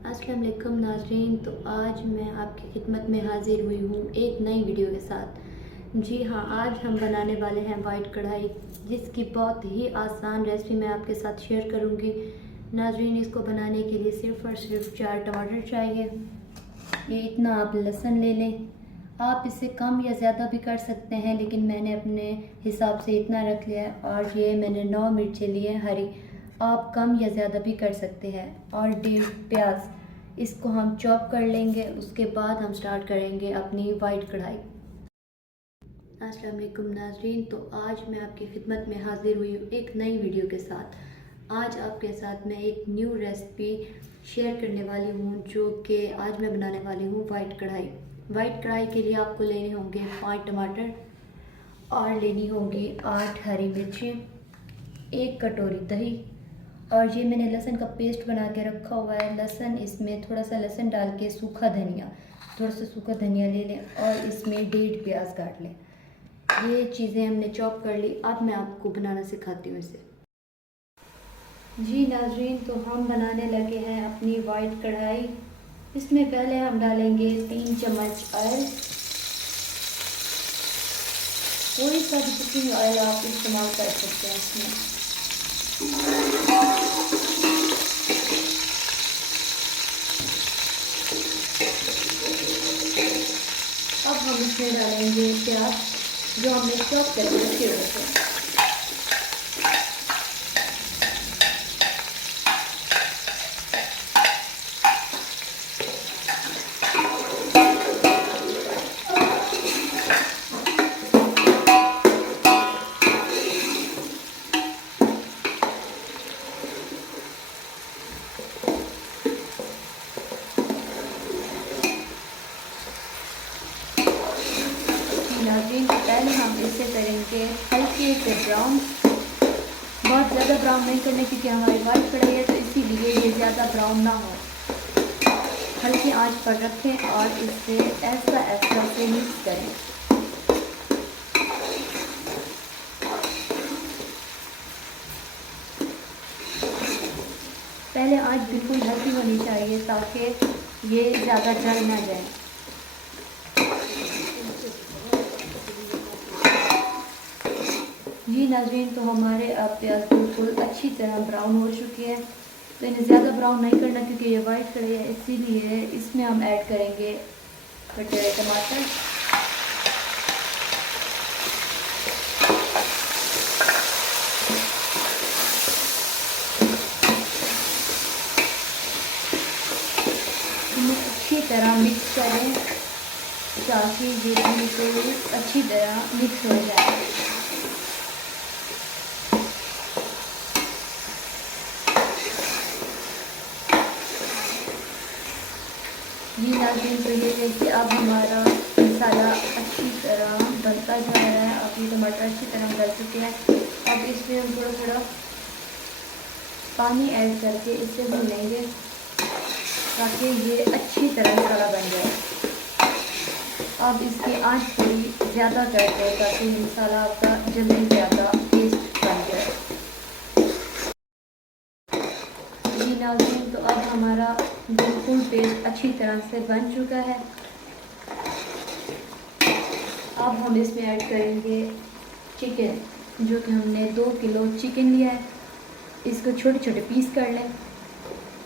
अस्सलाम वालेकुम नाज़रीन। तो आज मैं आपकी खिदमत में हाज़िर हुई हूँ एक नई वीडियो के साथ। जी हाँ, आज हम बनाने वाले हैं वाइट कढ़ाई, जिसकी बहुत ही आसान रेसिपी मैं आपके साथ शेयर करूँगी। नाज़रीन, इसको बनाने के लिए सिर्फ़ और सिर्फ 4 टमाटर चाहिए। ये इतना आप लहसुन ले लें। आप इसे कम या ज़्यादा भी कर सकते हैं, लेकिन मैंने अपने हिसाब से इतना रख लिया है। और ये मैंने 9 मिर्चें लिए हरी, आप कम या ज़्यादा भी कर सकते हैं। और 1.5 प्याज, इसको हम चॉप कर लेंगे। उसके बाद हम स्टार्ट करेंगे अपनी वाइट कढ़ाई। अस्सलाम वालेकुम नाज़रीन। तो आज मैं आपकी खिदमत में हाज़िर हुई हूँ एक नई वीडियो के साथ। आज आपके साथ मैं एक न्यू रेसिपी शेयर करने वाली हूँ, जो कि आज मैं बनाने वाली हूँ वाइट कढ़ाई। वाइट कढ़ाई के लिए आपको लेने होंगे 5 टमाटर और लेनी होगी 8 हरी मिर्चें, 1 कटोरी दही। और ये मैंने लहसुन का पेस्ट बना के रखा हुआ है। लहसुन, इसमें थोड़ा सा लहसुन डाल के सूखा धनिया, थोड़ा सा सूखा धनिया ले लें और इसमें 1.5 प्याज काट लें। ये चीज़ें हमने चॉप कर ली। अब मैं आपको बनाना सिखाती हूँ इसे। जी नाज़रीन, तो हम बनाने लगे हैं अपनी वाइट कढ़ाई। इसमें पहले हम डालेंगे 3 चम्मच ऑयल। कोई सा भी कुकिंग ऑयल आप इस्तेमाल कर सकते हैं इसमें। अब हम इसमें डालेंगे प्याज, जो हमने चॉप करके रखे हुए थे। नाज़रीन, पहले हम इसे करेंगे हल्के से ब्राउन। बहुत ज़्यादा ब्राउन नहीं करने, क्योंकि हमारी वाइट कढ़ाई है, तो इसीलिए ये ज़्यादा ब्राउन ना हो। हल्की आंच पर रखें और इसे ऐसा से मिक्स करें। पहले आंच बिल्कुल हल्की होनी चाहिए, ताकि ये ज़्यादा जल ना जाए। जी नाज़रीन, तो हमारे अब प्याज बिल्कुल अच्छी तरह ब्राउन हो चुके हैं। तो इन्हें ज़्यादा ब्राउन नहीं करना, क्योंकि ये वाइट कढ़ाई है, इसीलिए इसमें हम ऐड करेंगे कटे हुए टमाटर। इन्हें अच्छी तरह मिक्स करें, ताकि ये बिल्कुल अच्छी तरह मिक्स हो जाए। जी नाज़रीन, तो ये है कि अब हमारा मसाला अच्छी तरह बनता जा रहा है। अब ये टमाटर अच्छी तरह गल चुके हैं। अब इसमें हम थोड़ा थोड़ा पानी ऐड करके इसे भूनेंगे, ताकि ये अच्छी तरह मसाला बन जाए। अब इसकी आंच थोड़ी ज़्यादा करते हैं, ताकि मसाला आपका जल्दी ज़्यादा टेस्ट बन जाए। जी नाज़रीन, तो अब हमारा बिल्कुल पेस्ट अच्छी तरह से बन चुका है। अब हम इसमें ऐड करेंगे चिकन, जो कि हमने 2 किलो चिकन लिया है। इसको छोटे छोटे पीस कर लें,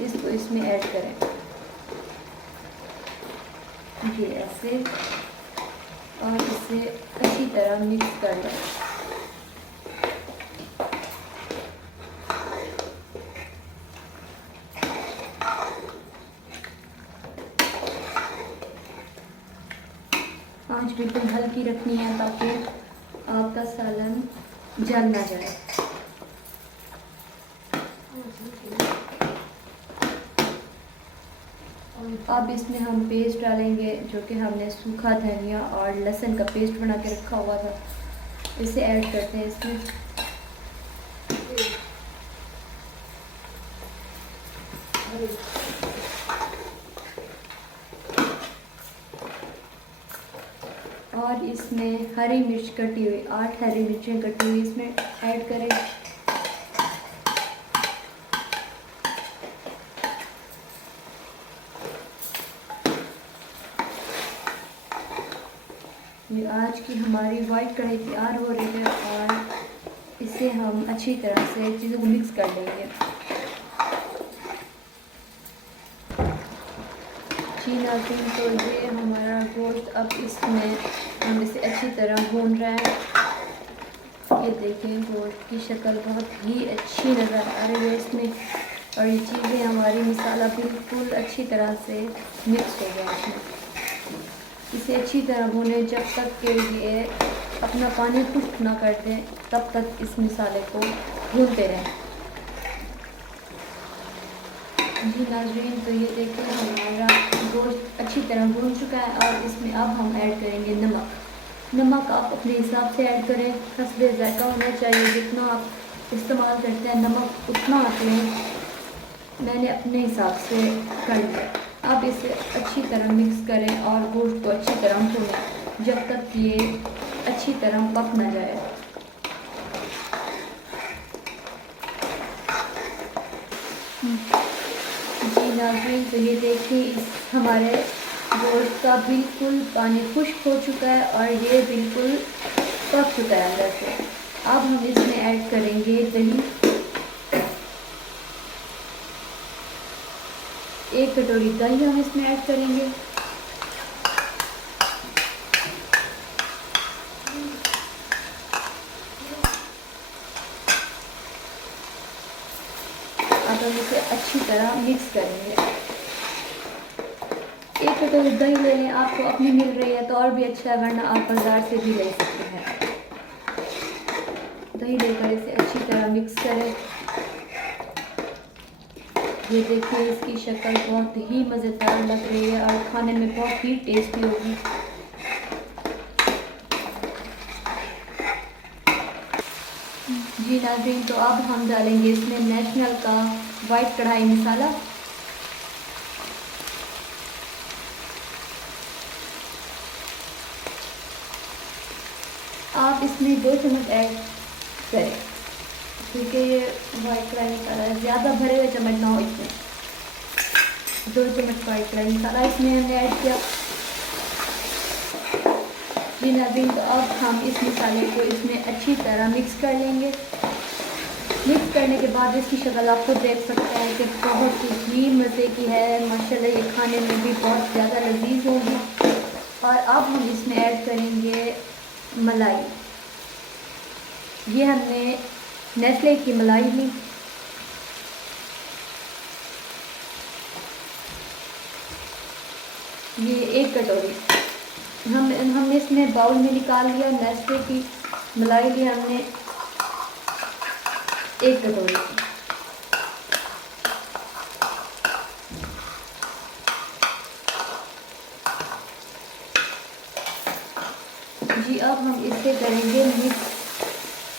इसको इसमें ऐड करें, ये ऐसे, और इसे अच्छी तरह मिक्स कर लें। आंच बिल्कुल हल्की रखनी है, ताकि आपका सालन जल ना जाए। अब इसमें हम पेस्ट डालेंगे, जो कि हमने सूखा धनिया और लहसुन का पेस्ट बना के रखा हुआ था। इसे ऐड करते हैं इसमें। और इसमें हरी मिर्च कटी हुई, 8 हरी मिर्चें कटी हुई इसमें ऐड करें। ये आज की हमारी वाइट कढ़ाई तैयार हो रही है और इसे हम अच्छी तरह से चीज़ों को मिक्स कर लेंगे। जी नाज़रीन, तो ये हमारा गोश्त अब इसमें हम इसे अच्छी तरह भून रहे हैं। ये देखें, गोश्त की शक्ल बहुत ही अच्छी नज़र आ रही है इसमें, और ये चीज़ें हमारी मसाला बिल्कुल अच्छी तरह से मिक्स हो गया इसमें। इसे अच्छी तरह भूने जब तक के ये अपना पानी खुश्क ना कर दे, तब तक इस मसाले को भूनते रहें। जी नाज़रीन, तो ये देखिए हमारा गोश्त अच्छी तरह भून चुका है और इसमें अब हम ऐड करेंगे नमक। नमक आप अपने हिसाब से ऐड करें, हस्बे ज़ायक़ा होना चाहिए। जितना आप इस्तेमाल करते हैं नमक उतना आप लें। मैंने अपने हिसाब से कर लिया। अब इसे अच्छी तरह मिक्स करें और गोश्त को अच्छी तरह भूनें जब तक ये अच्छी तरह पक ना जाए। जी नाज़रीन, तो ये देखिए हमारे गोश्त का बिल्कुल पानी खुश्क हो चुका है और ये बिल्कुल पक चुका है अंदर से। अब हम इसमें ऐड करेंगे दही। 1 कटोरी दही हम इसमें ऐड करेंगे। अब हम इसे अच्छी तरह मिक्स करेंगे। 1 कटोरी दही ले लें, आपको अपनी मिल रही है तो और भी अच्छा है, वरना आप बाज़ार से भी ले सकते हैं। दही लेकर इसे अच्छी तरह मिक्स करें। ये देखिए इसकी शक्ल बहुत ही मज़ेदार लग रही है और खाने में बहुत ही टेस्टी होगी। जी नाज़रीन, तो अब हम डालेंगे इसमें नेशनल का वाइट कढ़ाई मसाला। आप इसमें 2 चम्मच ऐड करें, क्योंकि ये वाइट कढ़ाई मसाला है, ज़्यादा भरे हुए चम्मच ना हो इसमें। 2 चम्मच वाइट कढ़ाई मसाला इसमें हमने ऐड किया। जी नाज़रीन, तो अब हम इस मसाले को इसमें अच्छी तरह मिक्स कर लेंगे। मिक्स करने के बाद इसकी शक्ल आप खुद देख सकते हैं कि बहुत ही मज़े की है माशाल्लाह। ये खाने में भी बहुत ज़्यादा लजीज होगी। और अब हम इसमें ऐड करेंगे मलाई। ये हमने नेस्ले की मलाई ली। ये 1 कटोरी हमने इसमें बाउल में निकाल लिया। नेस्ले की मलाई ली हमने 1 कटोरी। जी अब हम इसे करेंगे मिक्स।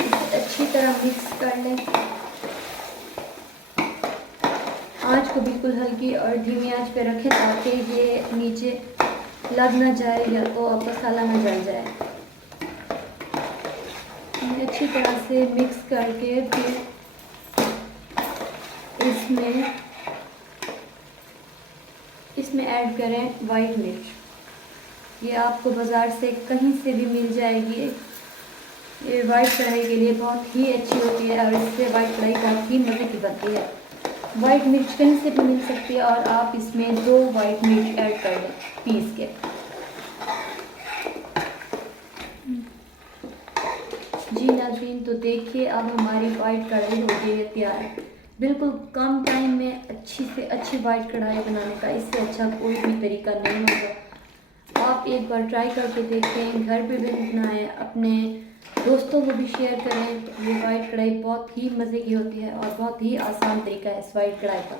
इसे अच्छी तरह मिक्स कर लें। आंच को बिल्कुल हल्की और धीमी आंच पे रखें ताकि ये नीचे लग ना जाए या तो मसाला ना जल जाए। अच्छी तरह से मिक्स करके फिर इसमें ऐड करें वाइट मिर्च। ये आपको बाज़ार से कहीं से भी मिल जाएगी। ये वाइट कढ़ाई के लिए बहुत ही अच्छी होती है और इससे वाइट कढ़ाई बहुत ही मज़े की बनती है। वाइट मिर्च कहीं से भी मिल सकती है और आप इसमें 2 वाइट मिर्च ऐड कर दें पीस के। जी नाज़रीन, तो देखिए अब हमारी वाइट कढ़ाई हो गई है तैयार। बिल्कुल कम टाइम में अच्छी से अच्छी वाइट कढ़ाई बनाने का इससे अच्छा कोई भी तरीका नहीं होगा। आप एक बार ट्राई करके देखें, घर पे भी बनाएं, अपने दोस्तों को भी शेयर करें। ये वाइट कढ़ाई बहुत ही मज़े की होती है और बहुत ही आसान तरीका है इस वाइट कढ़ाई का।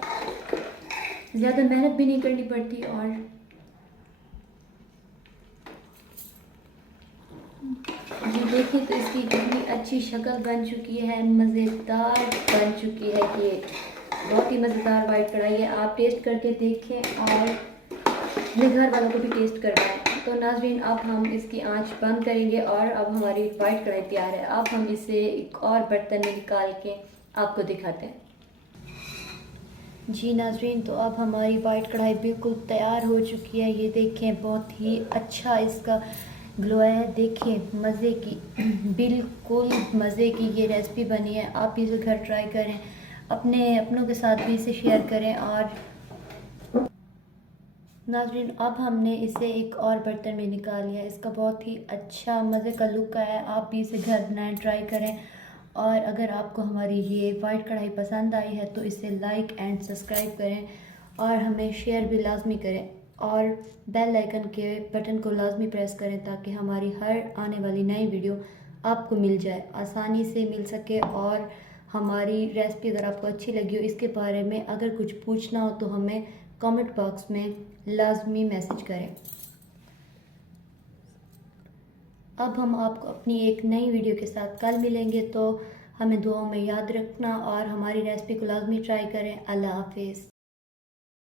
ज़्यादा मेहनत भी नहीं करनी पड़ती और जी देखिए तो इसकी कितनी अच्छी शक्ल बन चुकी है, मज़ेदार बन चुकी है। ये बहुत ही मज़ेदार वाइट कढ़ाई है। आप टेस्ट करके देखें और अपने घर वालों को भी टेस्ट करवाएं। तो नाज़रीन, अब हम इसकी आंच बंद करेंगे और अब हमारी वाइट कढ़ाई तैयार है। अब हम इसे एक और बर्तन में निकाल के आपको दिखाते हैं। जी नाज़रीन, तो अब हमारी वाइट कढ़ाई बिल्कुल तैयार हो चुकी है। ये देखें बहुत ही अच्छा इसका ग्लो आया है। देखिए मज़े की बिल्कुल मज़े की ये रेसिपी बनी है। आप इसे घर ट्राई करें, अपनों के साथ भी इसे शेयर करें। और नाज़रीन अब हमने इसे एक और बर्तन में निकाल लिया। इसका बहुत ही अच्छा मज़े का लुक आया है। आप भी इसे घर बनाएं, ट्राई करें। और अगर आपको हमारी ये वाइट कढ़ाई पसंद आई है तो इसे लाइक एंड सब्सक्राइब करें और हमें शेयर भी लाजमी करें और बेल आइकन के बटन को लाजमी प्रेस करें ताकि हमारी हर आने वाली नई वीडियो आपको मिल जाए, आसानी से मिल सके। और हमारी रेसिपी अगर आपको अच्छी लगी हो, इसके बारे में अगर कुछ पूछना हो तो हमें कमेंट बॉक्स में लाजमी मैसेज करें। अब हम आपको अपनी एक नई वीडियो के साथ कल मिलेंगे, तो हमें दुआओं में याद रखना और हमारी रेसिपी को लाजमी ट्राई करें। अल्लाह हाफिज़।